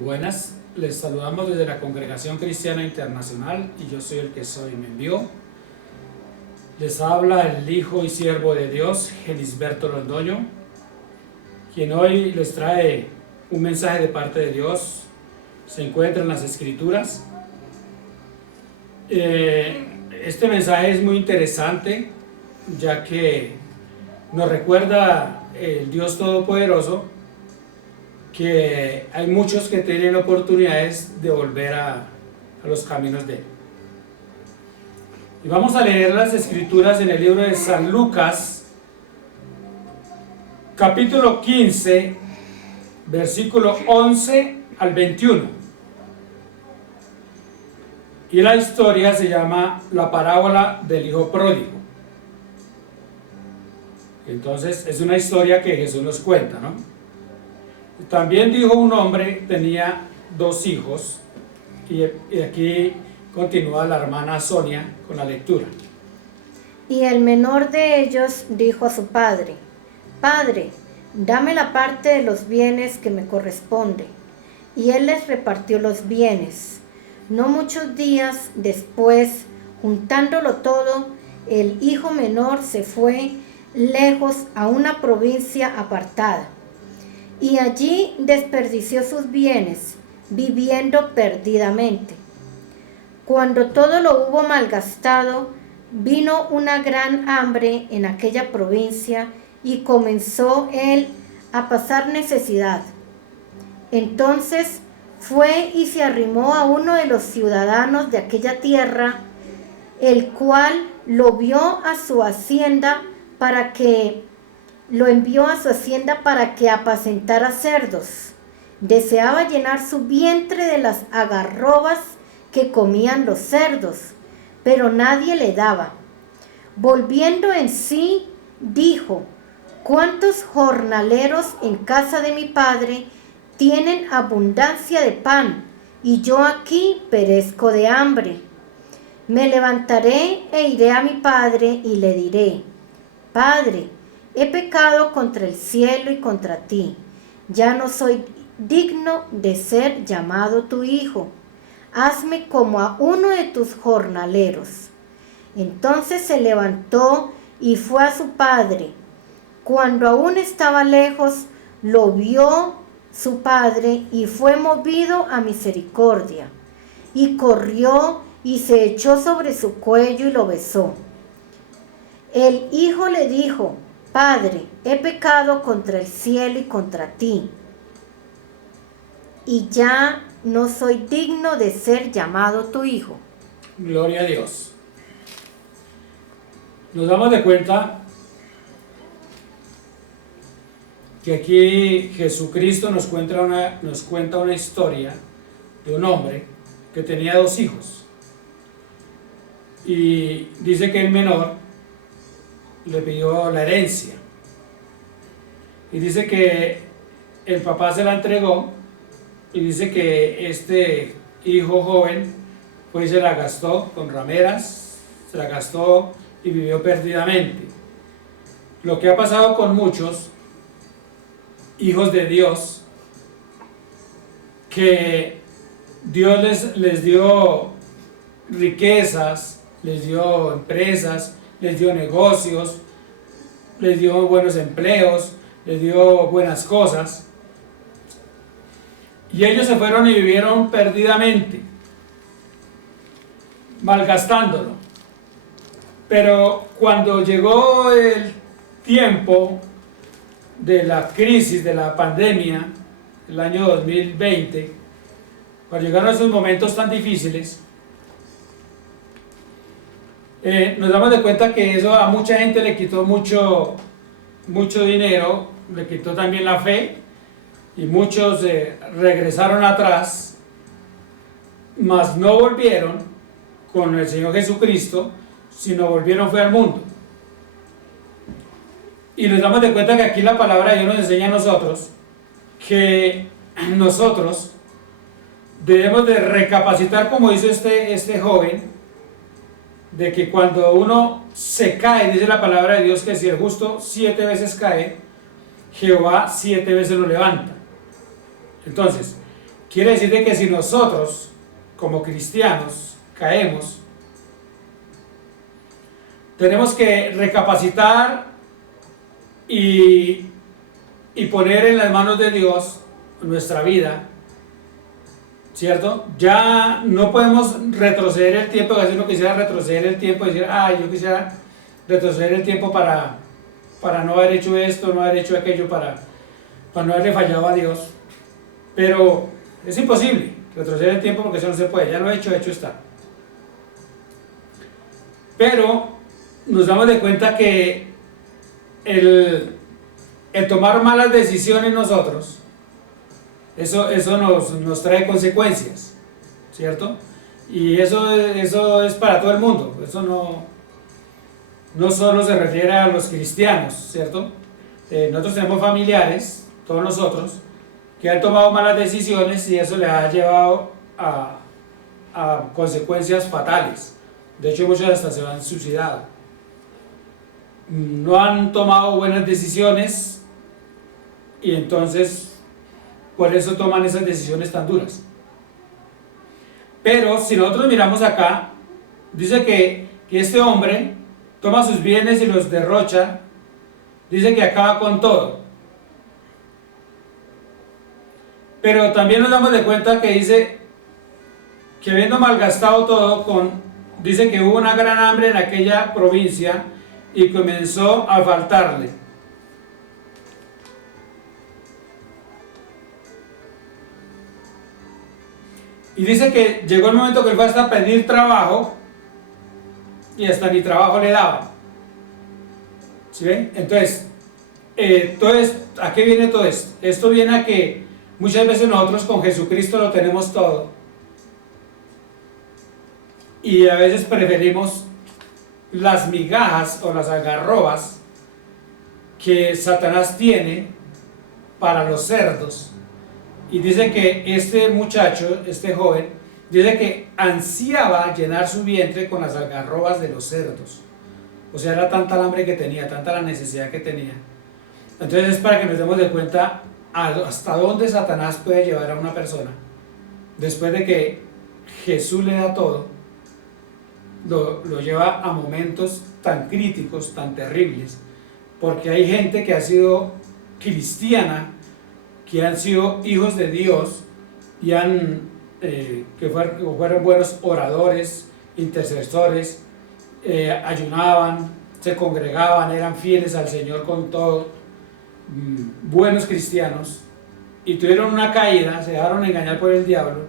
Buenas, les saludamos desde la Congregación Cristiana Internacional y yo soy el que soy, me envió. Les habla el Hijo y Siervo de Dios, Genisberto Londoño, quien hoy les trae un mensaje de parte de Dios. Se encuentra en las Escrituras. Este mensaje es muy interesante, ya que nos recuerda el Dios Todopoderoso que hay muchos que tienen oportunidades de volver a los caminos de Él. Y vamos a leer las Escrituras en el libro de San Lucas, capítulo 15, versículo 11 al 21. Y la historia se llama la parábola del hijo pródigo. Entonces es una historia que Jesús nos cuenta, ¿no? También dijo un hombre, tenía 2 hijos, y aquí continúa la hermana Sonia con la lectura. Y el menor de ellos dijo a su padre: Padre, dame la parte de los bienes que me corresponde. Y él les repartió los bienes. No muchos días después, juntándolo todo, el hijo menor se fue lejos a una provincia apartada. Y allí desperdició sus bienes, viviendo perdidamente. Cuando todo lo hubo malgastado, vino una gran hambre en aquella provincia y comenzó él a pasar necesidad. Entonces fue y se arrimó a uno de los ciudadanos de aquella tierra, el cual lo envió a su hacienda para que apacentara cerdos. Deseaba llenar su vientre de las algarrobas que comían los cerdos, pero nadie le daba. Volviendo en sí, dijo: ¿Cuántos jornaleros en casa de mi padre tienen abundancia de pan, y yo aquí perezco de hambre? Me levantaré e iré a mi padre y le diré: Padre, he pecado contra el cielo y contra ti. Ya no soy digno de ser llamado tu hijo. Hazme como a uno de tus jornaleros. Entonces se levantó y fue a su padre. Cuando aún estaba lejos, lo vio su padre y fue movido a misericordia. Y corrió y se echó sobre su cuello y lo besó. El hijo le dijo: Padre, he pecado contra el cielo y contra ti, y ya no soy digno de ser llamado tu hijo. Gloria a Dios. Nos damos de cuenta que aquí Jesucristo nos cuenta una historia de un hombre que tenía 2 hijos. Y dice que el menor le pidió la herencia. Y dice que el papá se la entregó, y dice que este hijo joven pues se la gastó con rameras, se la gastó y vivió perdidamente. Lo que ha pasado con muchos hijos de Dios, que Dios les dio riquezas, les dio empresas, les dio negocios, les dio buenos empleos, les dio buenas cosas, y ellos se fueron y vivieron perdidamente, malgastándolo. Pero cuando llegó el tiempo de la crisis, de la pandemia, el año 2020, cuando llegaron esos momentos tan difíciles, nos damos de cuenta que eso a mucha gente le quitó mucho dinero, le quitó también la fe, y muchos regresaron atrás, mas no volvieron con el Señor Jesucristo, sino volvieron fue al mundo. Y nos damos de cuenta que aquí la palabra de Dios nos enseña a nosotros que nosotros debemos de recapacitar, como hizo este joven, de que cuando uno se cae, dice la palabra de Dios que si el justo 7 veces cae, Jehová 7 veces lo levanta. Entonces, Quiere decir de que si nosotros, como cristianos, caemos, tenemos que recapacitar y poner en las manos de Dios nuestra vida, ¿cierto? Ya no podemos retroceder el tiempo, que si uno quisiera retroceder el tiempo y decir, yo quisiera retroceder el tiempo para no haber hecho esto, no haber hecho aquello, para no haberle fallado a Dios. Pero es imposible retroceder el tiempo porque eso no se puede, ya lo he hecho está. Pero nos damos de cuenta que el tomar malas decisiones nosotros, eso nos trae consecuencias, ¿cierto? Y eso es para todo el mundo, eso no solo se refiere a los cristianos, ¿cierto? Nosotros tenemos familiares, todos nosotros, que han tomado malas decisiones y eso les ha llevado a consecuencias fatales. De hecho, muchos hasta se han suicidado. No han tomado buenas decisiones y entonces por eso toman esas decisiones tan duras. Pero si nosotros miramos acá, dice que este hombre toma sus bienes y los derrocha, dice que acaba con todo. Pero también nos damos de cuenta que dice que habiendo malgastado todo, dice que hubo una gran hambre en aquella provincia y comenzó a faltarle. Y dice que llegó el momento que él fue hasta pedir trabajo y hasta ni trabajo le daba. ¿Sí ven? Entonces, ¿a qué viene todo esto? Esto viene a que muchas veces nosotros con Jesucristo lo tenemos todo y a veces preferimos las migajas o las algarrobas que Satanás tiene para los cerdos. Y dice que este muchacho, este joven, dice que ansiaba llenar su vientre con las algarrobas de los cerdos. O sea, era tanta el hambre que tenía, tanta la necesidad que tenía. Entonces es para que nos demos de cuenta hasta dónde Satanás puede llevar a una persona. Después de que Jesús le da todo, lo lleva a momentos tan críticos, tan terribles. Porque hay gente que ha sido cristiana, que han sido hijos de Dios y que fueron buenos oradores, intercesores, ayunaban, se congregaban, eran fieles al Señor con todo, buenos cristianos, y tuvieron una caída, se dejaron engañar por el diablo,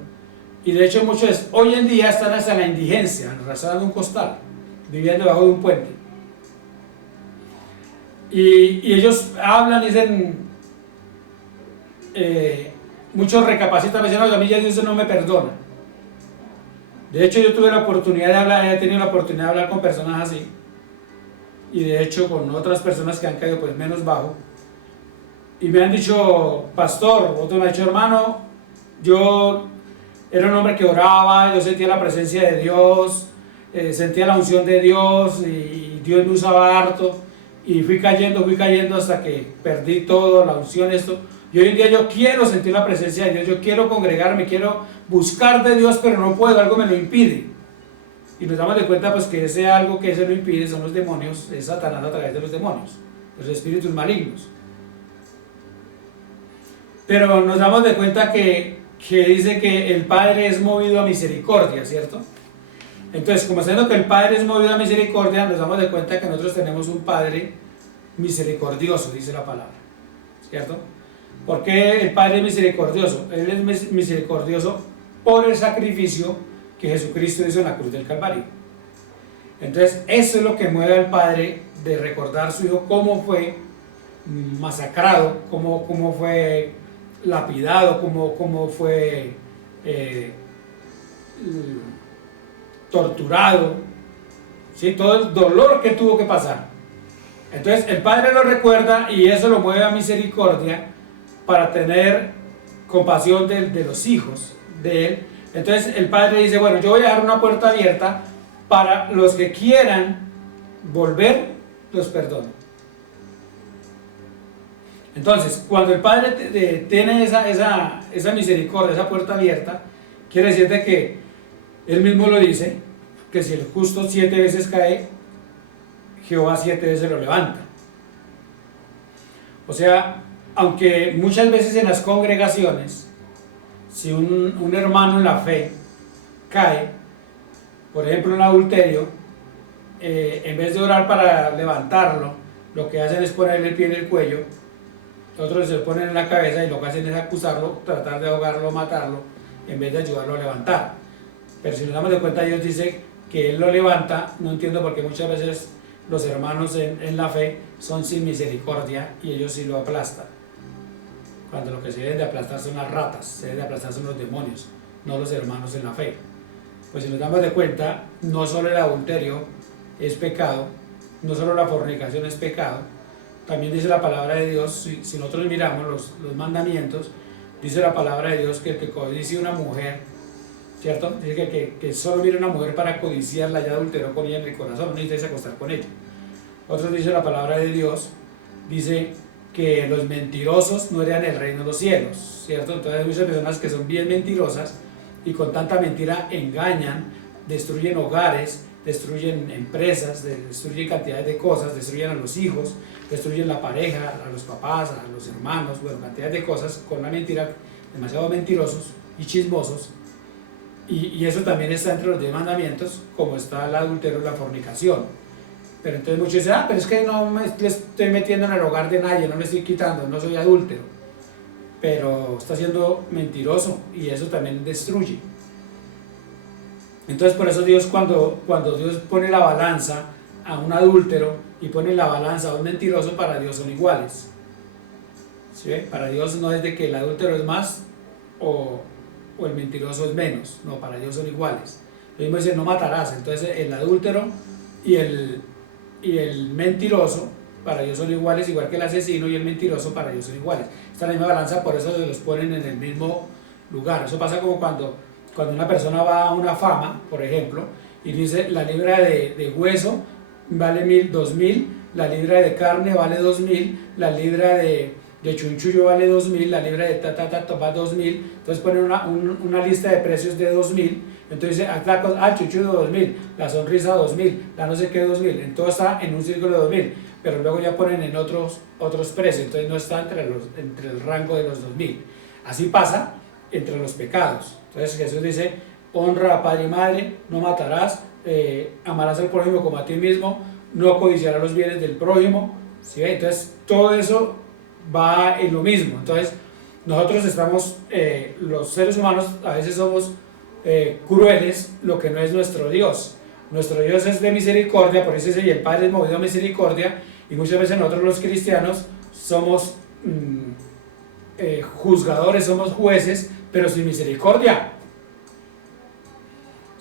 y de hecho muchos hoy en día están hasta la indigencia, arrastrando un costal, viviendo debajo de un puente, y ellos hablan y dicen, muchos recapacitan, me dicen, a mí ya Dios no me perdona. De hecho, yo tuve la oportunidad de hablar, he tenido la oportunidad de hablar con personas así, y de hecho con otras personas que han caído pues menos bajo, y me han dicho, pastor, otro me ha dicho, hermano, yo era un hombre que oraba, yo sentía la presencia de Dios, sentía la unción de Dios, y Dios me usaba harto, y fui cayendo hasta que perdí todo, la unción, esto. Y hoy en día yo quiero sentir la presencia de Dios, yo quiero congregarme, quiero buscar de Dios, pero no puedo, algo me lo impide. Y nos damos de cuenta pues que ese algo que se lo impide son los demonios, es Satanás a través de los demonios, los espíritus malignos. Pero nos damos de cuenta que dice que el Padre es movido a misericordia, ¿cierto? Entonces, como sabiendo que el Padre es movido a misericordia, nos damos de cuenta que nosotros tenemos un Padre misericordioso, dice la palabra, ¿cierto? ¿Por qué el Padre es misericordioso? Él es misericordioso por el sacrificio que Jesucristo hizo en la cruz del Calvario. Entonces, eso es lo que mueve al Padre de recordar a su Hijo cómo fue masacrado, cómo fue lapidado, cómo fue torturado, ¿sí? Todo el dolor que tuvo que pasar. Entonces, el Padre lo recuerda y eso lo mueve a misericordia para tener compasión de los hijos de él. Entonces el Padre dice, bueno, yo voy a dejar una puerta abierta para los que quieran volver, los perdono. Entonces, cuando el Padre tiene esa misericordia, esa puerta abierta, quiere decirte que Él mismo lo dice, que si el justo 7 veces cae, Jehová 7 veces lo levanta. O sea, aunque muchas veces en las congregaciones, si un hermano en la fe cae, por ejemplo en adulterio, en vez de orar para levantarlo, lo que hacen es ponerle el pie en el cuello, otros se ponen en la cabeza y lo que hacen es acusarlo, tratar de ahogarlo, matarlo, en vez de ayudarlo a levantar. Pero si nos damos de cuenta, Dios dice que Él lo levanta. No entiendo por qué muchas veces los hermanos en la fe son sin misericordia y ellos sí lo aplastan, cuando lo que se deben de aplastar son las ratas, se deben de aplastar son los demonios, no los hermanos en la fe. Pues si nos damos de cuenta, no solo el adulterio es pecado, no solo la fornicación es pecado, también dice la palabra de Dios, si nosotros miramos los mandamientos, dice la palabra de Dios que el que codicia una mujer, ¿cierto? Dice que solo mira una mujer para codiciarla, ya adulteró con ella en el corazón, no necesita acostar con ella. Otros dice la palabra de Dios, dice que los mentirosos no heredan el reino de los cielos, ¿cierto? Entonces hay muchas personas que son bien mentirosas y con tanta mentira engañan, destruyen hogares, destruyen empresas, destruyen cantidades de cosas, destruyen a los hijos, destruyen la pareja, a los papás, a los hermanos, bueno, cantidades de cosas con la mentira, demasiado mentirosos y chismosos. Y eso también está entre los 10 mandamientos, como está el adulterio y la fornicación. Pero entonces muchos dicen, pero es que no me estoy metiendo en el hogar de nadie, no me estoy quitando, no soy adúltero. Pero está siendo mentiroso y eso también destruye. Entonces por eso Dios, cuando Dios pone la balanza a un adúltero y pone la balanza a un mentiroso, para Dios son iguales. ¿Sí? Para Dios no es de que el adúltero es más o el mentiroso es menos, no, para Dios son iguales. Lo mismo dice, no matarás. Entonces el adúltero y el mentiroso para Dios son iguales, igual que el asesino y el mentiroso para Dios son iguales. Está en la misma balanza, por eso se los ponen en el mismo lugar. Eso pasa como cuando una persona va a una fama, por ejemplo, y dice la libra de hueso vale 2.000, la libra de carne vale 2.000, la libra de chunchullo vale 2.000, la libra de va 2.000, entonces ponen una lista de precios de 2.000, entonces dice, el chunchullo 2.000, la sonrisa 2.000, la no sé qué 2.000, entonces todo está en un círculo de 2.000, pero luego ya ponen en otros precios, entonces no está entre el rango de los 2.000. Así pasa entre los pecados. Entonces Jesús dice, honra a padre y madre, no matarás, amarás al prójimo como a ti mismo, no codiciarás los bienes del prójimo, ¿sí? Entonces todo eso va en lo mismo. Entonces nosotros estamos, los seres humanos a veces somos crueles, lo que no es nuestro Dios. Nuestro Dios es de misericordia, por eso dice, y el Padre es movido a misericordia, y muchas veces nosotros los cristianos somos juzgadores, somos jueces, pero sin misericordia,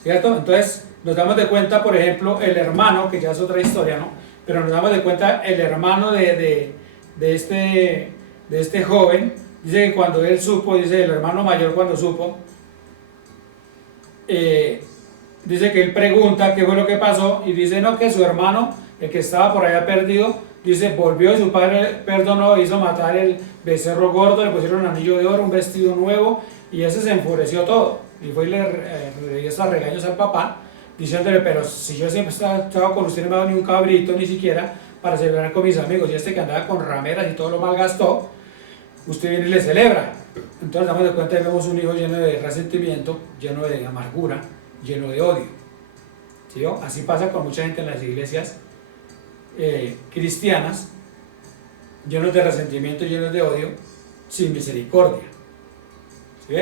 ¿cierto? Entonces nos damos de cuenta, por ejemplo, el hermano, que ya es otra historia, ¿no? Pero nos damos de cuenta el hermano de este joven, dice que cuando él supo, dice el hermano mayor cuando supo, dice que él pregunta qué fue lo que pasó y dice no, que su hermano, el que estaba por allá perdido, dice volvió y su padre perdonó, hizo matar el becerro gordo, le pusieron un anillo de oro, un vestido nuevo, y ese se enfureció todo y fue y le dio hasta regaños al papá diciéndole, pero si yo siempre estaba con usted, no me ha dado ni un cabrito ni siquiera para celebrar con mis amigos, y este que andaba con rameras y todo lo malgastó, usted viene y le celebra. Entonces damos de cuenta y vemos un hijo lleno de resentimiento, lleno de amargura, lleno de odio. ¿Sí? Así pasa con mucha gente en las iglesias cristianas, llenos de resentimiento, llenos de odio, sin misericordia. ¿Sí?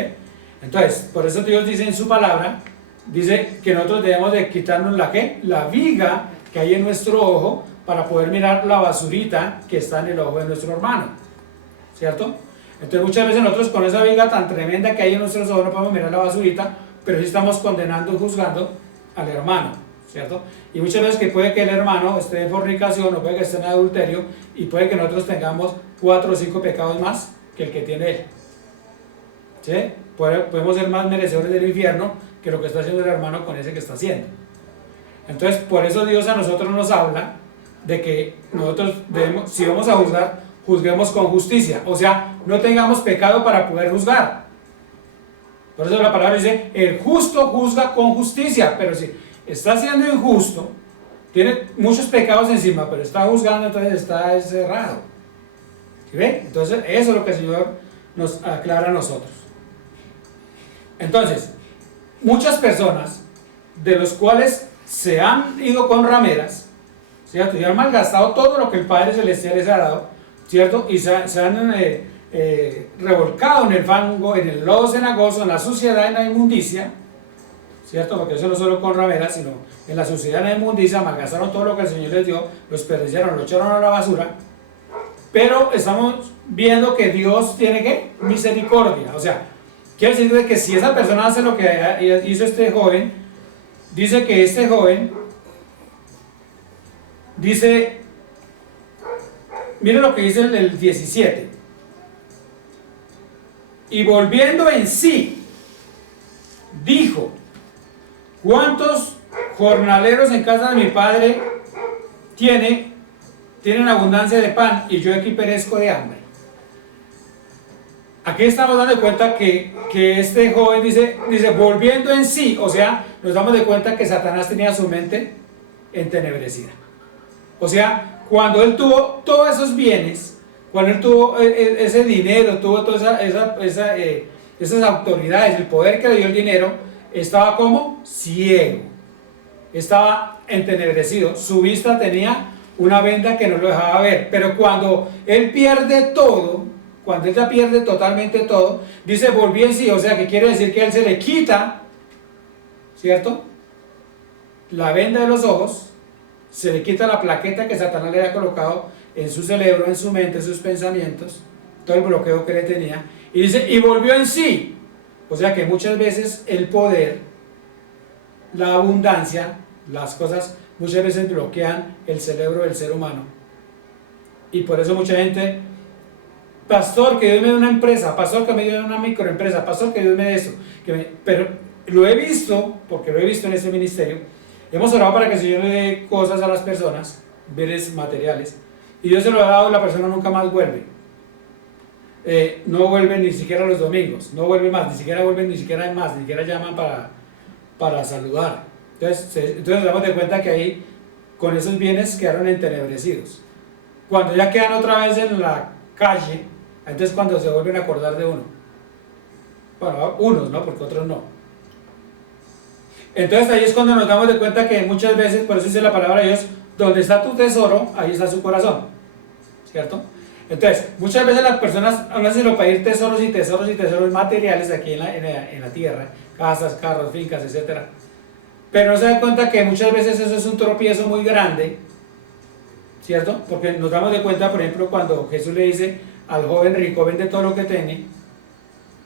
Entonces, por eso Dios dice en su palabra, dice que nosotros debemos de quitarnos la viga que hay en nuestro ojo para poder mirar la basurita que está en el ojo de nuestro hermano, ¿cierto? Entonces muchas veces nosotros con esa viga tan tremenda que hay en nuestros ojos no podemos mirar la basurita, pero sí estamos condenando y juzgando al hermano, ¿cierto? Y muchas veces que puede que el hermano esté en fornicación o puede que esté en adulterio y puede que nosotros tengamos 4 o 5 pecados más que el que tiene él, ¿sí? Podemos ser más merecedores del infierno que lo que está haciendo el hermano con ese que está haciendo. Entonces por eso Dios a nosotros nos habla de que nosotros debemos, si vamos a juzgar, juzguemos con justicia. O sea, no tengamos pecado para poder juzgar. Por eso la palabra dice, el justo juzga con justicia. Pero si está siendo injusto, tiene muchos pecados encima, pero está juzgando, entonces está cerrado. ¿Sí ven? Entonces, eso es lo que el Señor nos aclara a nosotros. Entonces, muchas personas, de los cuales se han ido con rameras, ¿cierto? Y han malgastado todo lo que el Padre Celestial les ha dado, ¿cierto? Y se han revolcado en el fango, en el lodo cenagoso, en la suciedad, en la inmundicia, ¿cierto? Porque eso no solo con rameras, sino en la suciedad, en la inmundicia, malgastaron todo lo que el Señor les dio, lo desperdiciaron, lo echaron a la basura. Pero estamos viendo que Dios tiene, ¿qué? Misericordia. O sea, quiere decir que si esa persona hace lo que hizo este joven, dice que este joven, dice, miren lo que dice el 17. Y volviendo en sí, dijo, ¿cuántos jornaleros en casa de mi padre tienen abundancia de pan y yo aquí perezco de hambre? Aquí estamos dando cuenta que este joven dice, volviendo en sí, o sea, nos damos de cuenta que Satanás tenía su mente entenebrecida. O sea, cuando él tuvo todos esos bienes, cuando él tuvo ese dinero, tuvo todas esas autoridades, el poder que le dio el dinero, estaba como ciego, estaba entenebrecido, su vista tenía una venda que no lo dejaba ver. Pero cuando él pierde todo, cuando él ya pierde totalmente todo, dice volví en sí, o sea que quiere decir que a él se le quita, ¿cierto?, la venda de los ojos, se le quita la plaqueta que Satanás le había colocado en su cerebro, en su mente, en sus pensamientos, todo el bloqueo que le tenía, y dice, y volvió en sí. O sea que muchas veces el poder, la abundancia, las cosas, muchas veces bloquean el cerebro del ser humano. Y por eso mucha gente, pastor, que Dios me dé una empresa, pastor, que me dé una microempresa, pastor, que Dios me dé eso. Pero lo he visto, porque lo he visto en este ministerio, hemos orado para que el Señor le dé cosas a las personas, bienes materiales, y Dios se lo ha dado y la persona nunca más vuelve. No vuelve ni siquiera los domingos, no vuelve más, ni siquiera vuelven, ni siquiera más, ni siquiera llaman para saludar. Entonces nos damos de cuenta que ahí, con esos bienes, quedaron entenebrecidos. Cuando ya quedan otra vez en la calle, entonces cuando se vuelven a acordar de uno. Bueno, unos, ¿no? Porque otros no. Entonces ahí es cuando nos damos de cuenta que muchas veces, por eso dice la palabra de Dios, donde está tu tesoro, ahí está su corazón, ¿cierto? Entonces, muchas veces las personas hablan de pedir tesoros y tesoros y tesoros materiales aquí en la tierra, casas, carros, fincas, etc. Pero no se dan cuenta que muchas veces eso es un tropiezo muy grande, ¿cierto? Porque nos damos de cuenta, por ejemplo, cuando Jesús le dice al joven rico, vende todo lo que tiene,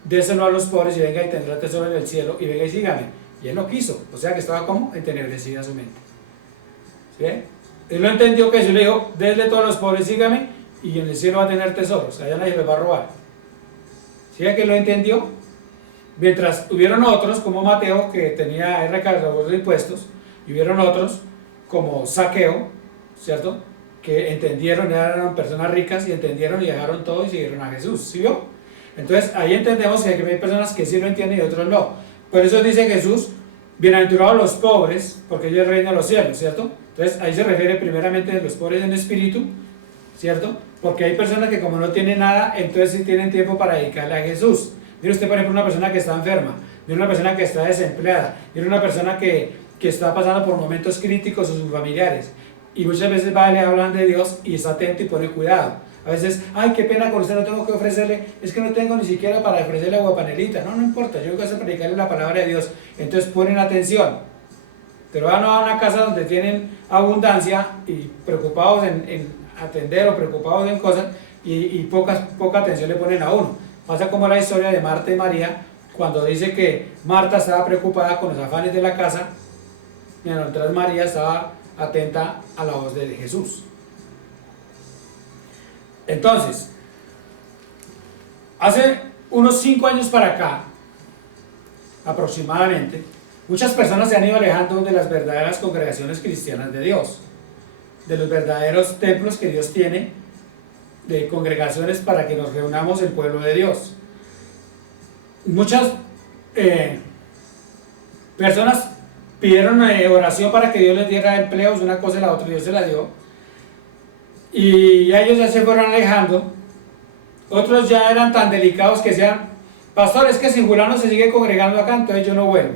déselo a los pobres y venga y tendrá tesoro en el cielo y venga y sígame. Y él no quiso, o sea que estaba como entenebrecida su mente. ¿Sí? Él no entendió que Jesús le dijo, désle todo a los pobres, sígame, y en el cielo va a tener tesoros, allá nadie les va a robar. ¿Sí que lo entendió? Mientras hubieron otros, como Mateo, que tenía recargador de impuestos, y hubieron otros, como Saqueo, ¿cierto?, que entendieron, eran personas ricas y entendieron y dejaron todo y siguieron a Jesús. ¿Sí vio? Entonces ahí entendemos que hay personas que sí lo entienden y otros no. Por eso dice Jesús, bienaventurados los pobres, porque ellos reinan los cielos, ¿cierto? Entonces ahí se refiere primeramente a los pobres en espíritu, ¿cierto? Porque hay personas que como no tienen nada, entonces sí tienen tiempo para dedicarle a Jesús. Mire usted, por ejemplo, una persona que está enferma, mire una persona que está desempleada, mire una persona que está pasando por momentos críticos o sus familiares, y muchas veces va y le hablan de Dios y está atento y pone cuidado. A veces, ay, qué pena con usted, no tengo que ofrecerle, es que no tengo ni siquiera para ofrecerle agua panelita. No importa, yo voy a predicarle la palabra de Dios. Entonces ponen atención. Pero van a una casa donde tienen abundancia y preocupados en atender o preocupados en cosas y poca atención le ponen a uno. Pasa como la historia de Marta y María, cuando dice que Marta estaba preocupada con los afanes de la casa, mientras María estaba atenta a la voz de Jesús. Entonces, hace unos 5 años para acá, aproximadamente, muchas personas se han ido alejando de las verdaderas congregaciones cristianas de Dios, de los verdaderos templos que Dios tiene, de congregaciones para que nos reunamos el pueblo de Dios. Muchas personas pidieron oración para que Dios les diera empleos, una cosa y la otra, Dios se la dio. Y ya ellos ya se fueron alejando. Otros ya eran tan delicados que decían, pastor, es que si Julano se sigue congregando acá, entonces yo no vuelvo.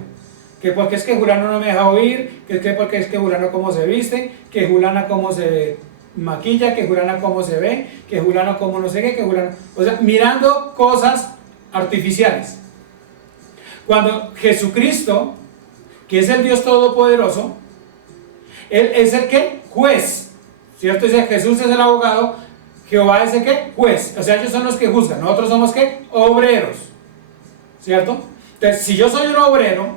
Que porque es que Julano no me deja oír, que porque es que Julano cómo se viste, que Julana cómo se maquilla, que Julana cómo se ve, que Julano cómo no sé qué, que Julano... O sea, mirando cosas artificiales. Cuando Jesucristo, que es el Dios Todopoderoso, Él es el que juez, ¿cierto? Dice, Jesús es el abogado, Jehová es el que juez, o sea, ellos son los que juzgan, nosotros somos ¿qué? Obreros, ¿cierto? Entonces, si yo soy un obrero,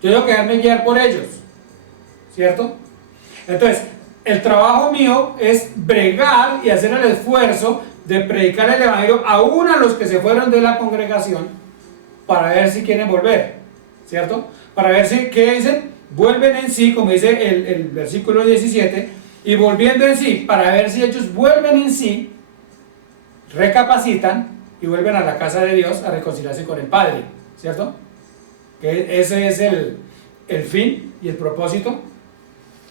yo tengo que dejarme guiar por ellos, ¿cierto? Entonces, el trabajo mío es bregar y hacer el esfuerzo de predicar el evangelio aún a los que se fueron de la congregación para ver si quieren volver, ¿cierto? Para ver si, ¿qué dicen? Vuelven en sí, como dice el versículo 17, y volviendo en sí, para ver si ellos vuelven en sí, recapacitan y vuelven a la casa de Dios a reconciliarse con el Padre, ¿cierto? Que ese es el fin y el propósito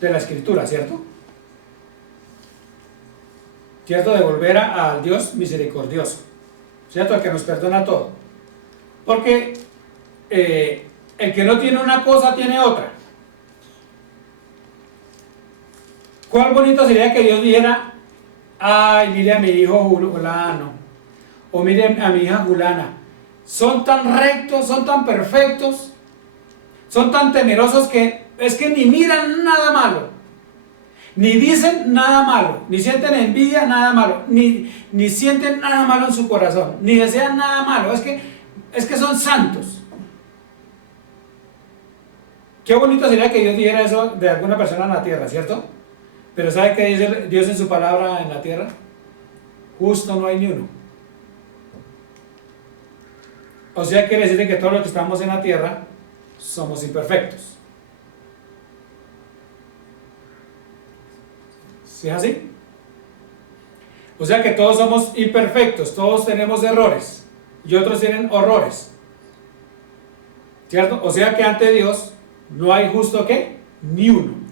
de la Escritura, ¿cierto? ¿Cierto? De volver al Dios misericordioso, ¿cierto? Al que nos perdona todo. Porque el que no tiene una cosa tiene otra. ¿Cuál bonito sería que Dios dijera, ay, mire a mi hijo Julano, o mire a mi hija Julana, son tan rectos, son tan perfectos, son tan temerosos que es que ni miran nada malo, ni dicen nada malo, ni sienten envidia, nada malo, ni sienten nada malo en su corazón, ni desean nada malo, es que son santos. Qué bonito sería que Dios dijera eso de alguna persona en la tierra, ¿cierto? Pero ¿sabe qué dice Dios en su palabra en la tierra? Justo no hay ni uno. O sea, quiere decir que todos los que estamos en la tierra somos imperfectos. ¿Sí es así? O sea que todos somos imperfectos, todos tenemos errores y otros tienen horrores, ¿cierto? O sea que ante Dios no hay justo ¿qué? Ni uno.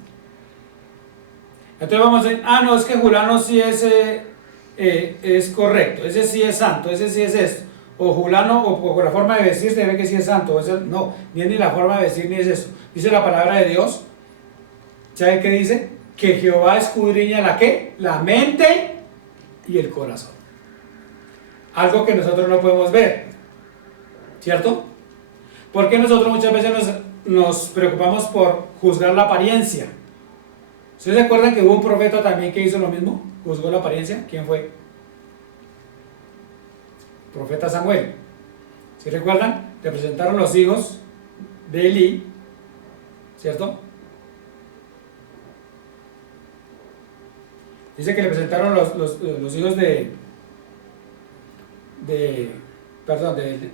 Entonces vamos a decir, no, es que Julano sí es correcto, ese sí es santo, ese sí es esto. O Julano, o por la forma de vestir, se ve que sí es santo. No, ni la forma de vestir ni es eso. Dice la palabra de Dios, ¿sabe qué dice? Que Jehová escudriña la ¿qué? La mente y el corazón. Algo que nosotros no podemos ver, ¿cierto? Porque nosotros muchas veces nos preocupamos por juzgar la apariencia. ¿Ustedes se acuerdan que hubo un profeta también que hizo lo mismo? Juzgó la apariencia. ¿Quién fue? Profeta Samuel. ¿Sí recuerdan? Le presentaron los hijos de Elí, ¿cierto? Dice que le presentaron los hijos de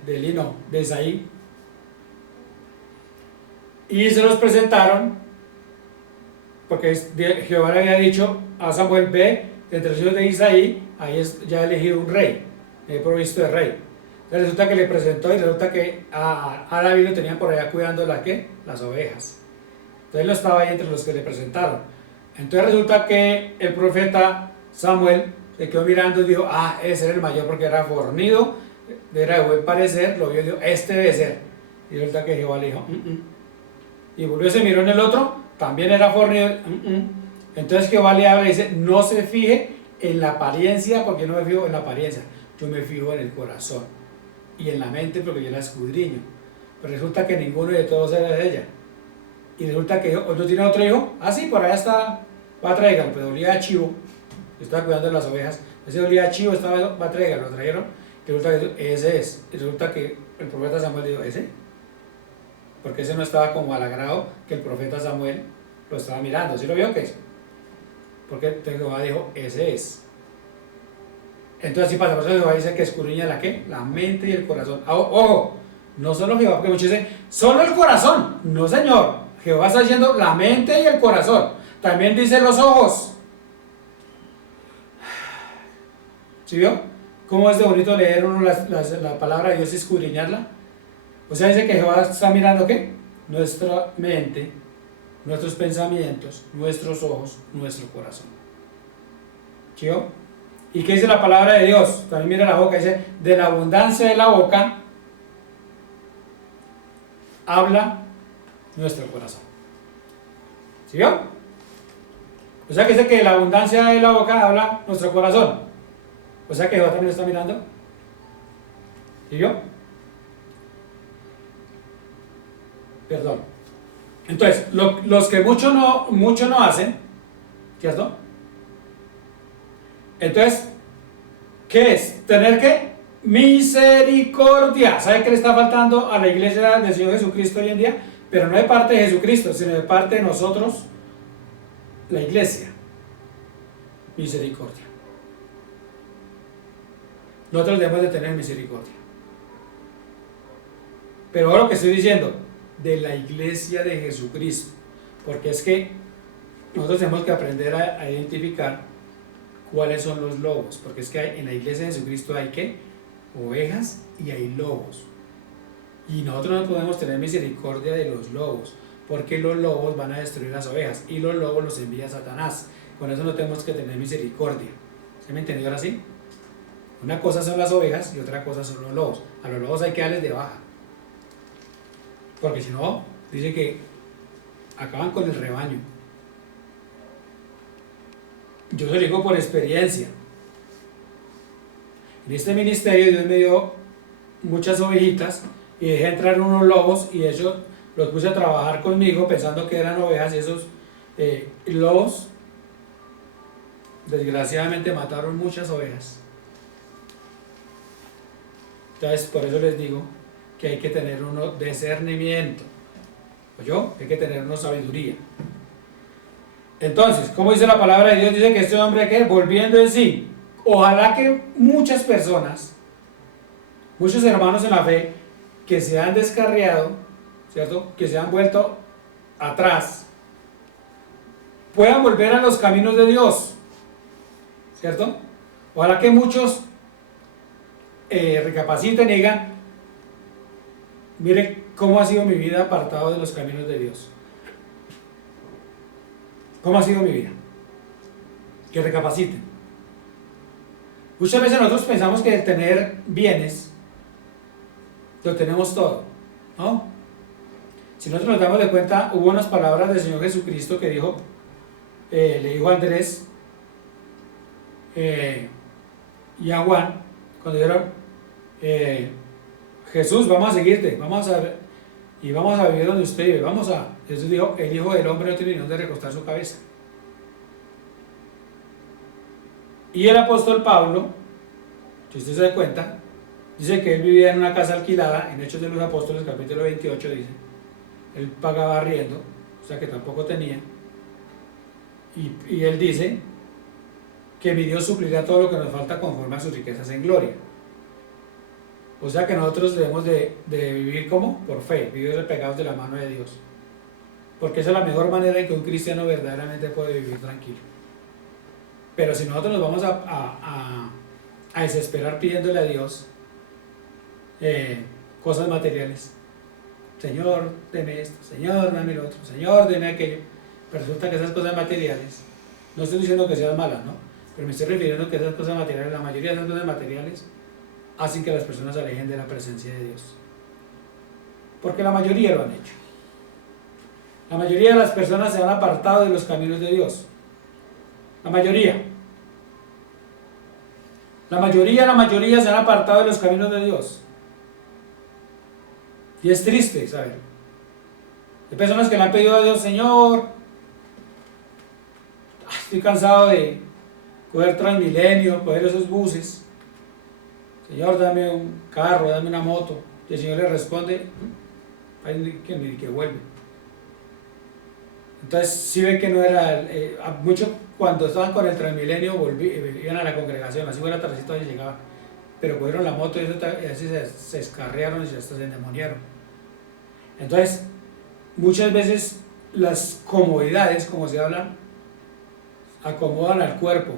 Elí, no, de Isaí. Y se los presentaron porque Jehová le había dicho a Samuel, ve, entre los hijos de Isaí, ahí ya he elegido un rey, he provisto de rey. Entonces resulta que le presentó y resulta que a David lo tenían por allá cuidando las ovejas. Entonces él no estaba ahí entre los que le presentaron. Entonces resulta que el profeta Samuel se quedó mirando y dijo, ese era el mayor porque era fornido, era de buen parecer, lo vio y dijo, este debe ser. Y resulta que Jehová le dijo, y volvió, se miró en el otro, también era fornido, Entonces Jehová le habla y dice, no se fije en la apariencia, porque no me fijo en la apariencia, yo me fijo en el corazón y en la mente porque yo la escudriño. Pero resulta que ninguno de todos era de ella. Y resulta que otro tiene otro hijo, sí, por allá está, va a traerlo, pero olía a chivo, estaba cuidando de las ovejas, ese olía a chivo, va a traerlo, lo trajeron, y resulta que ese es. Y resulta que el profeta Samuel dijo, ¿ese? Porque ese no estaba como al agrado que el profeta Samuel lo estaba mirando. ¿Sí lo vio que es? Porque Jehová dijo, ese es. Entonces así pasa, por eso Jehová dice que escudriña la ¿qué? La mente y el corazón. Ojo, no solo Jehová, porque muchos dicen, solo el corazón. No, señor. Jehová está diciendo la mente y el corazón. También dice los ojos. ¿Sí vio? ¿Cómo es de bonito leer uno la palabra de Dios y escudriñarla? O sea, dice que Jehová está mirando ¿qué? Nuestra mente, nuestros pensamientos, nuestros ojos, nuestro corazón. ¿Sí vio? ¿Y qué dice la palabra de Dios? También mira la boca, dice, de la abundancia de la boca habla nuestro corazón. ¿Sí vio? O sea que dice que de la abundancia de la boca habla nuestro corazón. O sea que Jehová también está mirando. ¿Sí vio? Perdón. Entonces, los que mucho no hacen, ¿cierto? Entonces, ¿qué es? Tener ¿qué? Misericordia. ¿Sabe qué le está faltando a la iglesia del Señor Jesucristo hoy en día? Pero no de parte de Jesucristo, sino de parte de nosotros, la iglesia. Misericordia. Nosotros debemos de tener misericordia. Pero ahora lo que estoy diciendo, de la iglesia de Jesucristo, porque es que nosotros tenemos que aprender a identificar cuáles son los lobos, porque es que en la iglesia de Jesucristo hay ¿qué? Ovejas y hay lobos, y nosotros no podemos tener misericordia de los lobos, porque los lobos van a destruir las ovejas, y los lobos los envía Satanás. Con eso no tenemos que tener misericordia. ¿Se me entendió ahora sí? Una cosa son las ovejas y otra cosa son los lobos. A los lobos hay que darles de baja, porque si no, dice que acaban con el rebaño. Yo se lo digo por experiencia. En este ministerio Dios me dio muchas ovejitas y dejé entrar unos lobos, y de hecho los puse a trabajar conmigo pensando que eran ovejas, y esos lobos desgraciadamente mataron muchas ovejas. Entonces por eso les digo que hay que tener uno discernimiento, ¿oyó? Hay que tener uno sabiduría. Entonces, ¿cómo dice la palabra de Dios? Dice que este hombre que volviendo en sí, ojalá que muchas personas, muchos hermanos en la fe, que se han descarriado, ¿cierto? Que se han vuelto atrás, puedan volver a los caminos de Dios, ¿cierto? Ojalá que muchos recapaciten y digan, mire cómo ha sido mi vida apartado de los caminos de Dios. ¿Cómo ha sido mi vida? Que recapaciten. Muchas veces nosotros pensamos que el tener bienes lo tenemos todo, ¿no? Si nosotros nos damos de cuenta, hubo unas palabras del Señor Jesucristo que dijo, le dijo a Andrés y a Juan, cuando dijeron, Jesús, vamos a seguirte, vamos a vivir donde usted vive, Jesús dijo, el Hijo del Hombre no tiene ni dónde recostar su cabeza. Y el apóstol Pablo, si usted se da cuenta, dice que él vivía en una casa alquilada, en Hechos de los Apóstoles, capítulo 28, dice, él pagaba arriendo, o sea que tampoco tenía, y él dice que mi Dios suplirá todo lo que nos falta conforme a sus riquezas en gloria. O sea que nosotros debemos de vivir ¿cómo? Por fe, vivir despegados de la mano de Dios, porque esa es la mejor manera en que un cristiano verdaderamente puede vivir tranquilo. Pero si nosotros nos vamos a desesperar pidiéndole a Dios cosas materiales, Señor, deme esto, Señor, dame lo otro, Señor, deme aquello, pero resulta que esas cosas materiales, no estoy diciendo que sean malas, ¿no? Pero me estoy refiriendo a que esas cosas materiales, la mayoría de esas cosas materiales, hacen que las personas se alejen de la presencia de Dios, porque la mayoría lo han hecho. La mayoría de las personas se han apartado de los caminos de Dios. La mayoría se han apartado de los caminos de Dios. Y es triste saber. Hay personas que le han pedido a Dios, Señor, estoy cansado de coger Transmilenio, coger esos buses. Señor, dame un carro, dame una moto. Y el Señor le responde, hay que vuelve. Entonces, si ve que no era, muchos cuando estaban con el Transmilenio iban a la congregación, así fuera tardecito y llegaban, pero cogieron la moto y así se escarrearon y hasta se endemoniaron. Entonces, muchas veces las comodidades, como se hablan, acomodan al cuerpo,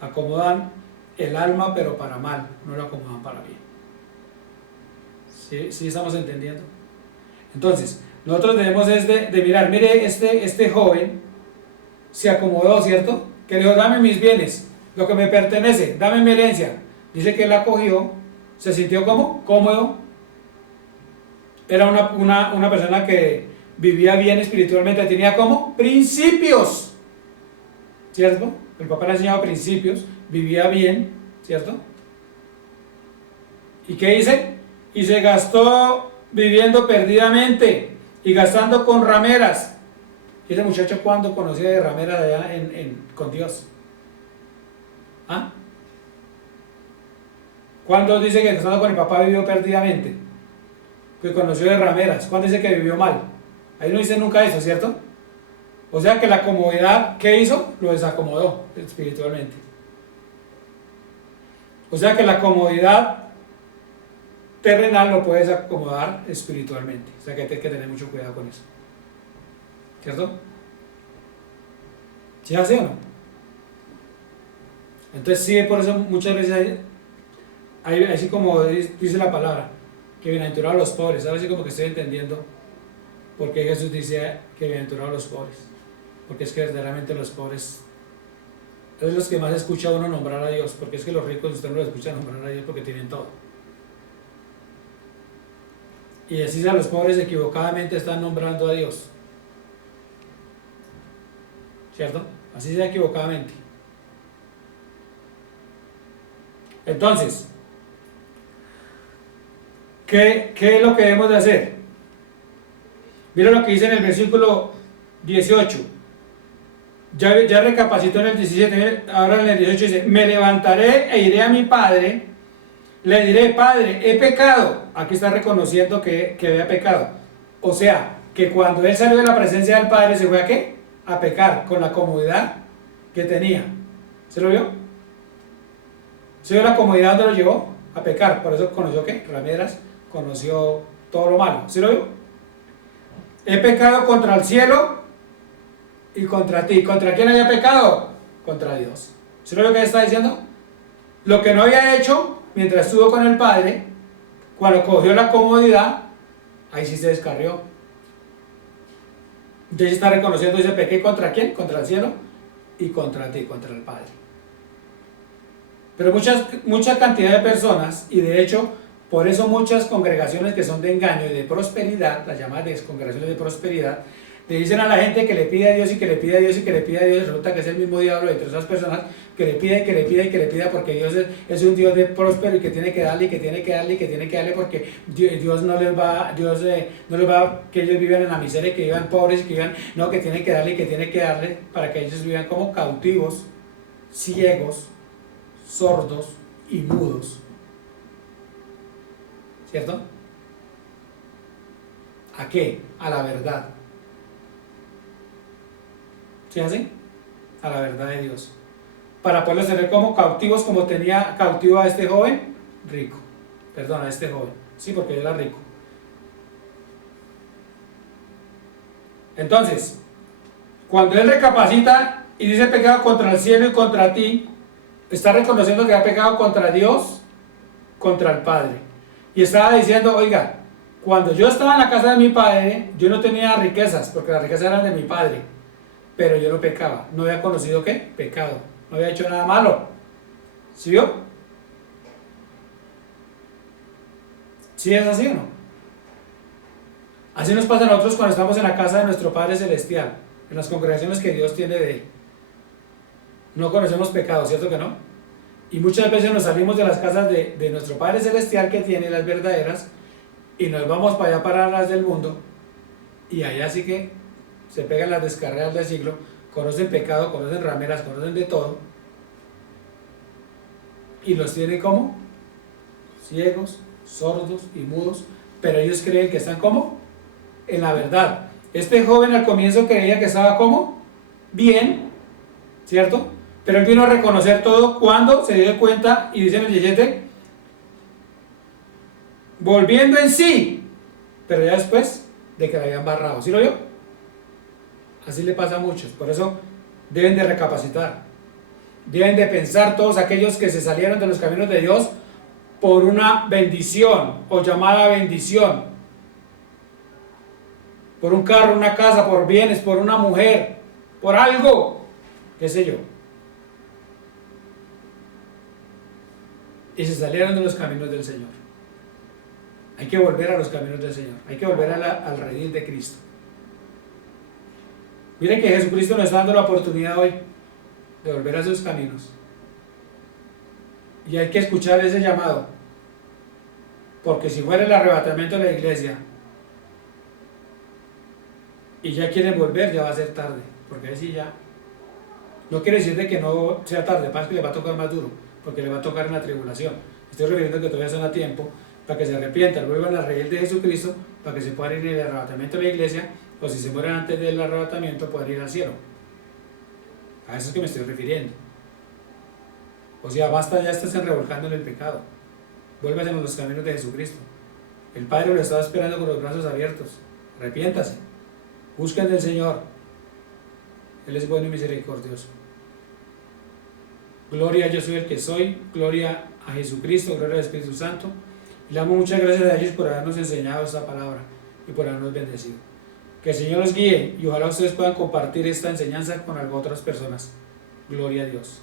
acomodan el alma, pero para mal, no lo acomodaban para bien. ¿Sí, sí estamos entendiendo? Entonces, nosotros debemos es de mirar, mire, este joven se acomodó, ¿cierto? Que le dijo, dame mis bienes, lo que me pertenece, dame mi herencia. Dice que él la cogió, se sintió como cómodo, era una persona que vivía bien espiritualmente, tenía como principios, ¿cierto? El papá le ha enseñado principios, vivía bien, ¿cierto? ¿Y qué dice? Y se gastó viviendo perdidamente y gastando con rameras. ¿Y ese muchacho cuándo conocía de rameras allá con Dios? ¿Ah? ¿Cuándo dice que gastando con el papá vivió perdidamente? Que conoció de rameras. ¿Cuándo dice que vivió mal? Ahí no dice nunca eso, ¿cierto? O sea que la comodidad, ¿qué hizo? Lo desacomodó espiritualmente. O sea que la comodidad terrenal lo puedes acomodar espiritualmente. O sea que hay que tener mucho cuidado con eso. ¿Cierto? ¿Sí es así o no? Entonces sí, por eso muchas veces hay así como dice la palabra, que bienaventurados los pobres. Ahora sí como que estoy entendiendo por qué Jesús dice que bienaventurados los pobres. Porque es que verdaderamente los pobres es los que más escucha uno nombrar a Dios. Porque es que los ricos usted no los escucha nombrar a Dios porque tienen todo. Y decir a los pobres equivocadamente están nombrando a Dios. ¿Cierto? Así sea equivocadamente. Entonces, ¿qué es lo que debemos de hacer? Mira lo que dice en el versículo 18. Ya recapacitó en el 17, ahora en el 18 dice, me levantaré e iré a mi padre, le diré, Padre, he pecado. Aquí está reconociendo que había pecado. O sea, que cuando él salió de la presencia del Padre, ¿se fue a qué? A pecar, con la comodidad que tenía. ¿Se lo vio? ¿Se vio la comodidad donde lo llevó? A pecar. Por eso conoció ¿qué? Rameras, conoció todo lo malo. ¿Se lo vio? He pecado contra el cielo y contra ti. ¿Contra quién había pecado? Contra Dios. ¿Se lo vio que está diciendo? Lo que no había hecho mientras estuvo con el Padre, cuando cogió la comodidad, ahí sí se descarrió. Entonces está reconociendo, dice, pequé contra quién, contra el cielo y contra ti, contra el Padre. Pero mucha cantidad de personas, y de hecho, por eso muchas congregaciones que son de engaño y de prosperidad, las llamadas congregaciones de prosperidad, le dicen a la gente que le pide a Dios y que le pide a Dios y que le pide a Dios, resulta que es el mismo diablo entre esas personas que le pide y que le pide y que le pida, porque Dios es un Dios de próspero y que tiene que darle y que tiene que darle y que tiene que darle, porque Dios no les va que ellos vivan en la miseria, que vivan pobres y que vivan, no, que tiene que darle y que tiene que darle para que ellos vivan como cautivos, ciegos, sordos y mudos. ¿Cierto? ¿A qué? A la verdad. ¿Sí así? A la verdad de Dios. Para poderlos tener como cautivos, como tenía cautivo a este joven rico. Perdón, a este joven. Sí, porque él era rico. Entonces, cuando él recapacita y dice pecado contra el cielo y contra ti, está reconociendo que ha pecado contra Dios, contra el Padre. Y estaba diciendo, oiga, cuando yo estaba en la casa de mi padre, yo no tenía riquezas, porque las riquezas eran de mi padre, pero yo no pecaba, no había conocido ¿qué? Pecado, no había hecho nada malo. ¿Sí vio? ¿Sí es así o no? Así nos pasa a nosotros cuando estamos en la casa de nuestro Padre Celestial, en las congregaciones que Dios tiene de Él. No conocemos pecado, ¿cierto que no? Y muchas veces nos salimos de las casas de nuestro Padre Celestial, que tiene las verdaderas, y nos vamos para allá, para las del mundo, y allá sí que se pegan las descarreras del siglo, conocen pecado, conocen rameras, conocen de todo, y los tienen como ciegos, sordos y mudos, pero ellos creen que están como en la verdad. Este joven al comienzo creía que estaba como bien, ¿cierto? Pero él vino a reconocer todo cuando se dio cuenta, y dice en el 17, volviendo en sí, pero ya después de que la habían barrado. ¿Sí lo vio? Así le pasa a muchos, por eso deben de recapacitar. Deben de pensar todos aquellos que se salieron de los caminos de Dios por una bendición o llamada bendición, por un carro, una casa, por bienes, por una mujer, por algo, qué sé yo. Y se salieron de los caminos del Señor. Hay que volver a los caminos del Señor, hay que volver al redil de Cristo. Miren que Jesucristo nos está dando la oportunidad hoy de volver a sus caminos. Y hay que escuchar ese llamado, porque si fuera el arrebatamiento de la iglesia y ya quieren volver, ya va a ser tarde, porque ahí sí ya, no quiere decir de que no sea tarde, pasa que le va a tocar más duro, porque le va a tocar en la tribulación. Estoy refiriendo que todavía son a tiempo para que se arrepientan, vuelvan al redil de Jesucristo, para que se puedan ir en el arrebatamiento de la iglesia, o si se mueren antes del arrebatamiento, puedan ir al cielo. A eso es que me estoy refiriendo. O sea, basta ya estarse revolcando en el pecado. Vuélvase a los caminos de Jesucristo. El Padre lo estaba esperando con los brazos abiertos. Arrepiéntase. Busquen del Señor. Él es bueno y misericordioso. Gloria, yo soy el que soy. Gloria a Jesucristo. Gloria al Espíritu Santo. Y le damos muchas gracias a ellos por habernos enseñado esta palabra y por habernos bendecido. Que el Señor los guíe y ojalá ustedes puedan compartir esta enseñanza con otras personas. Gloria a Dios.